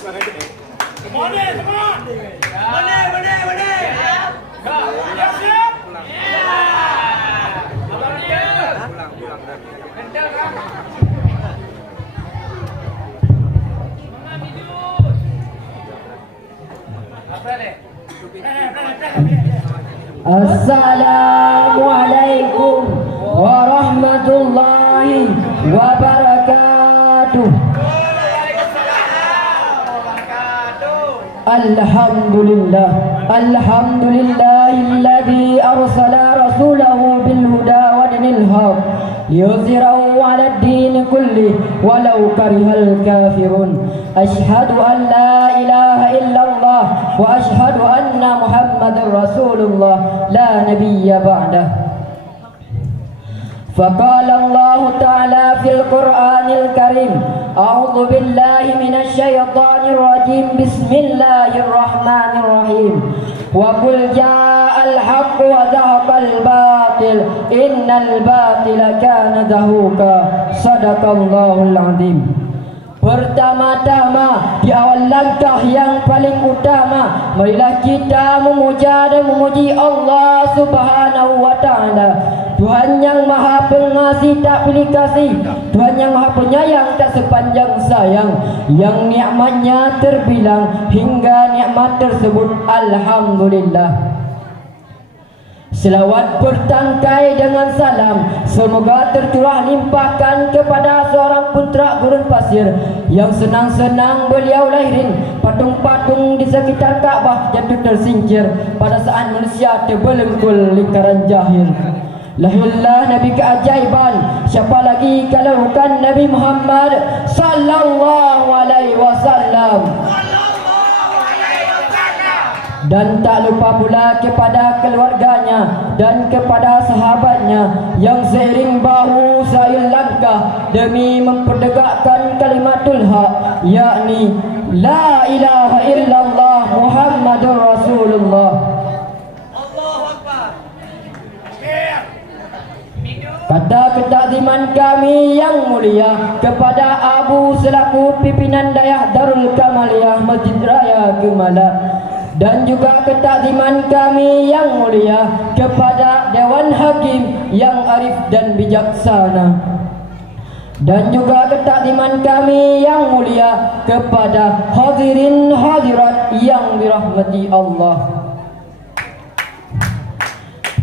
Assalamualaikum warahmatullahi wabarakatuh. Alhamdulillah, alhamdulillahilladzi arsala rasulahu bil huda wa dinil haq liyuzhirahu 'alad din kulli walau karihal kafirun. Asyhadu an la ilaha illallah wa asyhadu anna muhammadar rasulullah la nabiyya ba'dah. فقال الله تعالى في القرآن الكريم أعوذ بالله من الشيطان الرجيم بسم الله الرحمن الرحيم وقل جاء الحق وزهق الباطل إن الباطل كان زهوقا صدق الله العظيم. Pertama-tama, di awal langkah yang paling utama, marilah kita memuja dan memuji Allah Subhanahu wa Ta'ala, Tuhan yang Maha Pengasih tak pilih kasih, Tuhan yang Maha Penyayang tak sepanjang sayang, yang nikmatnya terbilang hingga nikmat tersebut alhamdulillah. Selawat bertangkai dengan salam semoga tercurah limpahkan kepada seorang putra gurun pasir yang senang-senang beliau lahirin. Patung-patung di sekitar Ka'bah jatuh tersingkir pada saat manusia terbelengkul lingkaran jahil. Lahirlah Nabi keajaiban, siapa lagi kalau bukan Nabi Muhammad sallallahu alaihi wasallam. Dan tak lupa pula kepada keluarganya dan kepada sahabatnya yang seiring bahu seiring langkah demi mempertegakkan kalimatul haq, yakni la ilaha illallah Muhammadur Rasulullah. Allahu Akbar. Kata ketakziman kami yang mulia kepada Abu selaku pimpinan dayah Darul Kamaliyah Masjid Raya Gemala, dan juga ketakziman kami yang mulia kepada Dewan Hakim yang arif dan bijaksana, dan juga ketakziman kami yang mulia kepada hadirin hadirat yang dirahmati Allah.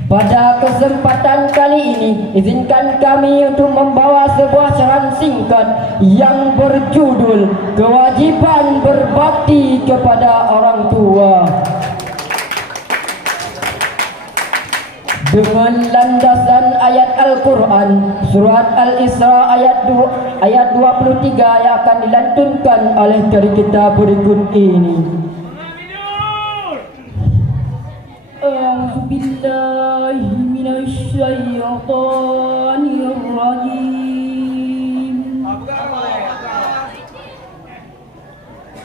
Pada kesempatan kali ini, izinkan kami untuk membawa sebuah saran singkat yang berjudul Kewajiban Berbakti kepada Orang Tua. Dengan landasan ayat Al-Quran Surat Al-Isra ayat 23 yang akan dilantunkan oleh dari kita berikut ini. A'udzubillahi minasyaitonirrajim.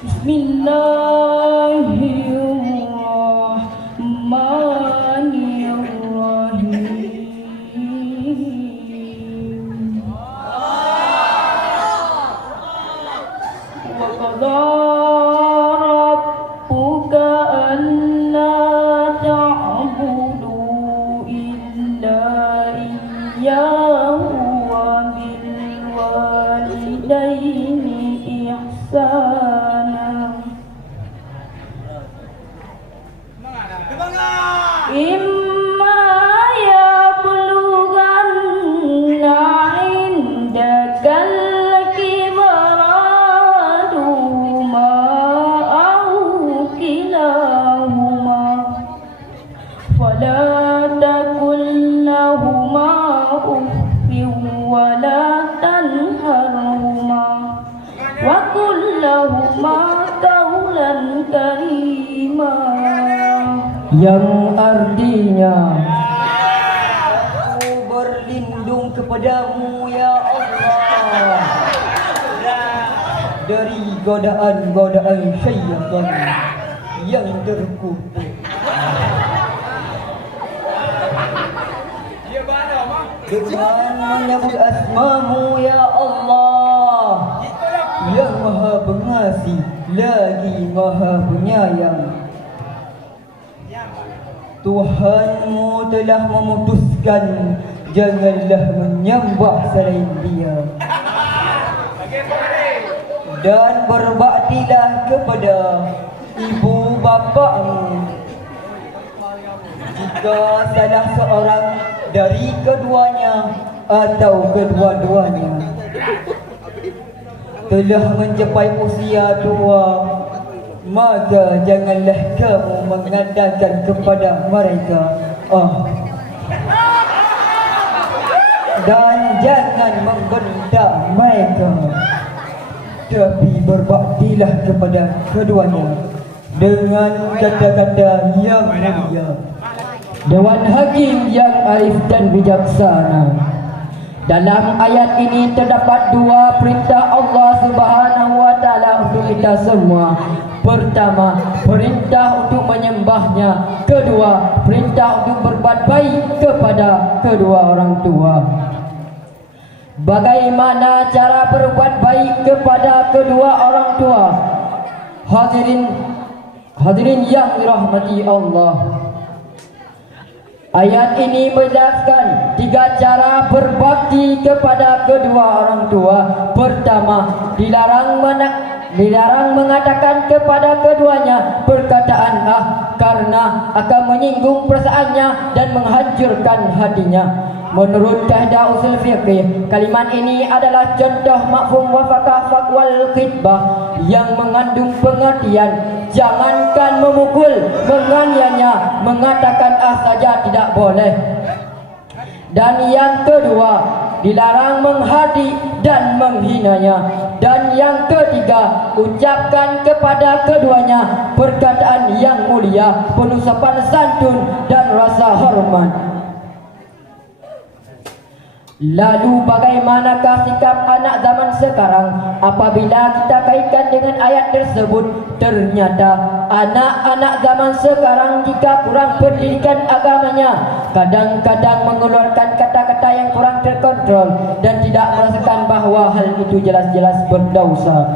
Bismillahirrahmanirrahim. Wa qadha rabbuka alla ta'budu illa iyyahu wa bil walidaini ihsana. Imma yablughanna indakal kibara ahaduhuma aw kilahuma fala taqul lahuma uffin wa la tanharhuma wa qul lahuma qawlan karima, yang artinya aku berlindung kepadamu ya Allah dari godaan-godaan syaitan yang terkutuk. Dengan menyebut asmamu ya Allah yang maha pengasih lagi maha penyayang. Tuhanmu telah memutuskan janganlah menyembah selain Dia, dan berbaktilah kepada ibu bapakmu. Jika salah seorang dari keduanya atau kedua-duanya telah mencapai usia tua, maka janganlah kamu mengandalkan kepada mereka. Dan jangan membentak mereka, tapi berbaktilah kepada keduanya dengan kata-kata yang mulia. Dewan Hakim yang arif dan bijaksana. Dalam ayat ini terdapat dua perintah Allah Subhanahu wa taala untuk kita semua. Pertama, perintah untuk menyembahnya. Kedua, perintah untuk berbuat baik kepada kedua orang tua. Bagaimana cara berbuat baik kepada kedua orang tua? Hadirin yang dirahmati Allah, ayat ini menjelaskan tiga cara berbakti kepada kedua orang tua. Pertama, dilarang mengatakan kepada keduanya perkataan karena akan menyinggung perasaannya dan menghancurkan hatinya. Menurut kaedah usul fiqh, kalimat ini adalah contoh mafhum wafaqah wal khitbah yang mengandung pengertian jangankan memukul, menganiaya, mengatakan saja tidak boleh. Dan yang kedua, dilarang menghadi dan menghinanya. Dan yang ketiga, ucapkan kepada keduanya perkataan yang mulia, penuh sopan santun dan rasa hormat. Lalu bagaimanakah sikap anak zaman sekarang? Apabila kita kaitkan dengan ayat tersebut, ternyata anak-anak zaman sekarang jika kurang pendidikan agamanya, kadang-kadang mengeluarkan kata-kata yang kurang terkontrol dan tidak merasakan bahawa hal itu jelas-jelas berdosa.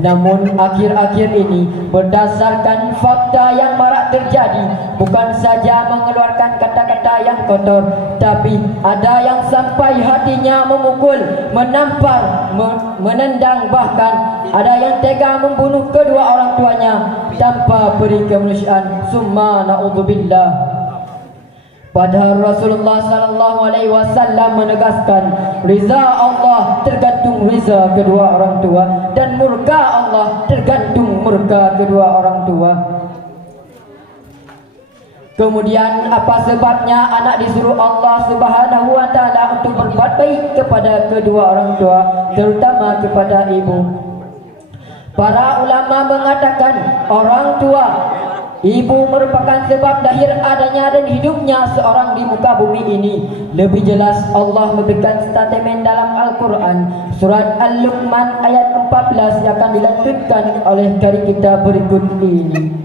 Namun akhir-akhir ini berdasarkan fakta yang marak terjadi, bukan saja mengeluarkan kata-kata yang kotor, tapi ada yang sampai hatinya memukul, menampar, menendang, bahkan ada yang tega membunuh kedua orang tuanya tanpa beri kemanusiaan. Summa na'udzubillah. Padahal Rasulullah sallallahu alaihi wasallam menegaskan, riza Allah tergantung riza kedua orang tua dan murka Allah tergantung murka kedua orang tua. Kemudian apa sebabnya anak disuruh Allah Subhanahu wa taala untuk berbuat baik kepada kedua orang tua, terutama kepada ibu? Para ulama mengatakan orang tua, ibu merupakan sebab lahir adanya dan hidupnya seorang di muka bumi ini. Lebih jelas Allah memberikan statement dalam Al-Quran surat Al-Luqman ayat 14 yang akan dilanjutkan oleh kari kita berikut ini.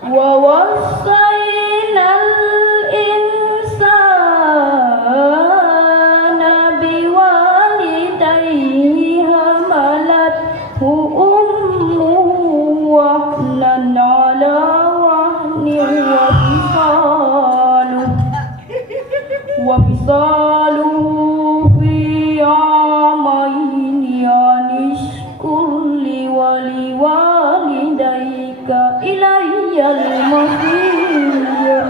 Wa wasainal insana biwalidayhi hamalathu wahnan ala wahnin wa fisaluhu fi amaini anishkur li wali walidayka ilayyal masir,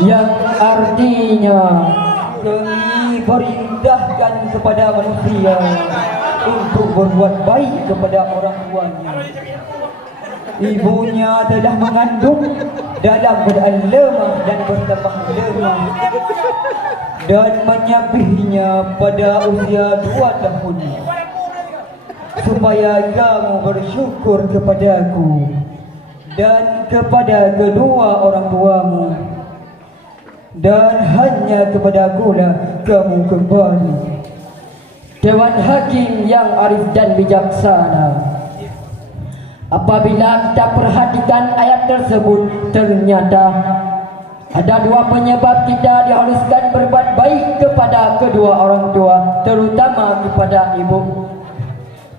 yang artinya kami perintahkan kepada manusia untuk berbuat baik kepada orang tuanya. Ibunya telah mengandung dalam keadaan lemah dan bertambah lemah dan menyapihnya pada usia 2 tahun, supaya kamu bersyukur kepadaku dan kepada kedua orang tuamu, dan hanya kepadakulah kamu kembali. Dewan Hakim yang arif dan bijaksana. Apabila kita perhatikan ayat tersebut, ternyata Ada dua penyebab kita diharuskan berbuat baik kepada kedua orang tua, terutama kepada ibu.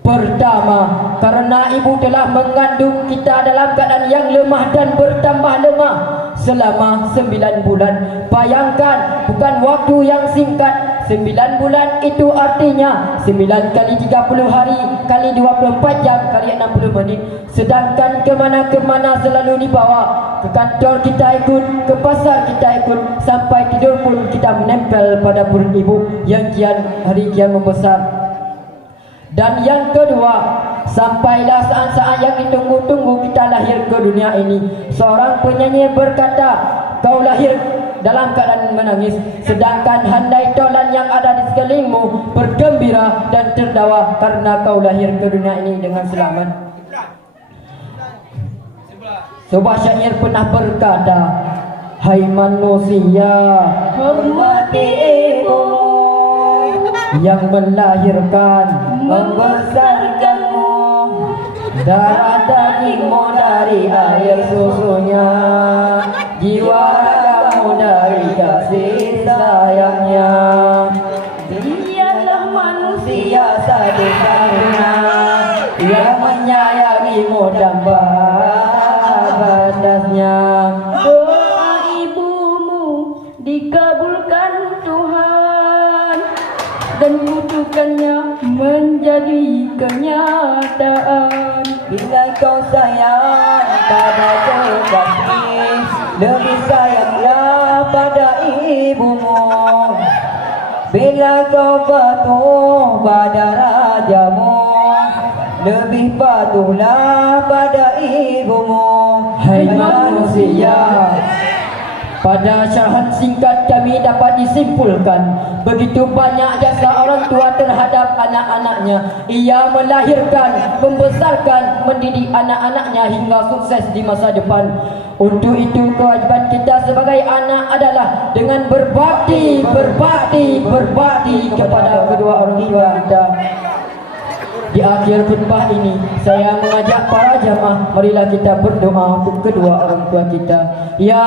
Pertama, karena ibu telah mengandung kita dalam keadaan yang lemah dan bertambah lemah selama 9 bulan. Bayangkan, bukan waktu yang singkat. 9 bulan itu artinya 9 kali 30 hari kali 24 jam kali 60 menit. Sedangkan kemana-kemana selalu dibawa. Ke kantor kita ikut, ke pasar kita ikut, sampai tidur pun kita menempel pada perut ibu yang hari kian membesar. Dan yang kedua, sampailah saat-saat yang ditunggu-tunggu kita lahir ke dunia ini. Seorang penyanyi berkata, kau lahir dalam keadaan menangis, sedangkan handai tolan yang ada di sekelilingmu bergembira dan tertawa karena kau lahir ke dunia ini dengan selamat. Sebuah syair pernah berkata, hai manusia, hormati ibu yang melahirkan, membesarkanmu, darah dagingmu dari air susunya, jiwa ragamu dari kasih sayangnya. Dialah manusia satu-satunya yang menyayangimu dan batasnya. Doa ibumu dikabulkan Tuhan dan kutukannya menjadi kenyataan. Bila kau sayang pada kekasih, lebih sayanglah pada ibumu. Bila kau patuh pada rajamu, lebih patuhlah pada ibumu. Hai manusia, pada syarahan singkat kami dapat disimpulkan, begitu banyak jasa orang tua terhadap anak-anaknya. Ia melahirkan, membesarkan, mendidik anak-anaknya hingga sukses di masa depan. Untuk itu kewajiban kita sebagai anak adalah dengan berbakti kepada kedua orang tua kita. Di akhir khutbah ini, saya mengajak para jamaah, marilah kita berdoa untuk kedua orang tua kita. Ya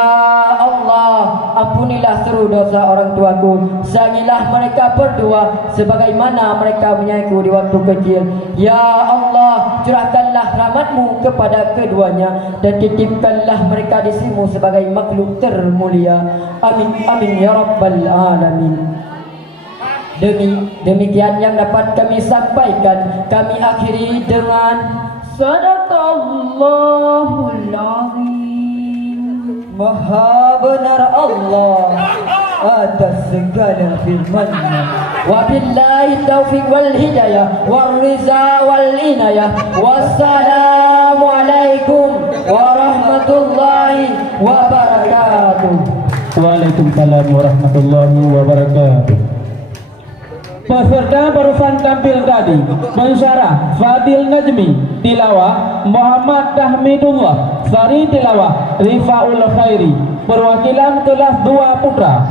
Allah, ampunilah seluruh dosa orang tuaku. Sayangilah mereka berdua sebagaimana mereka menyayangiku di waktu kecil. Ya Allah, curahkanlah rahmat-Mu kepada keduanya dan titipkanlah mereka di sisimu sebagai makhluk termulia. Amin amin ya rabbal alamin. Demikian yang dapat kami sampaikan. Kami akhiri dengan Sadaqallahul Azim. Maha benar Allah atas segala firman-Nya. Wabillahi taufiq wal hidayah wal riza wal inayah. Wassalamualaikum warahmatullahi wabarakatuh. Waalaikumsalam warahmatullahi wabarakatuh. Peserta barusan tampil tadi mensyarah Fadil Najmi, tilawah Muhammad Tahmidullah, Sari tilawah Rifaul Khairi, perwakilan kelas 2 putra.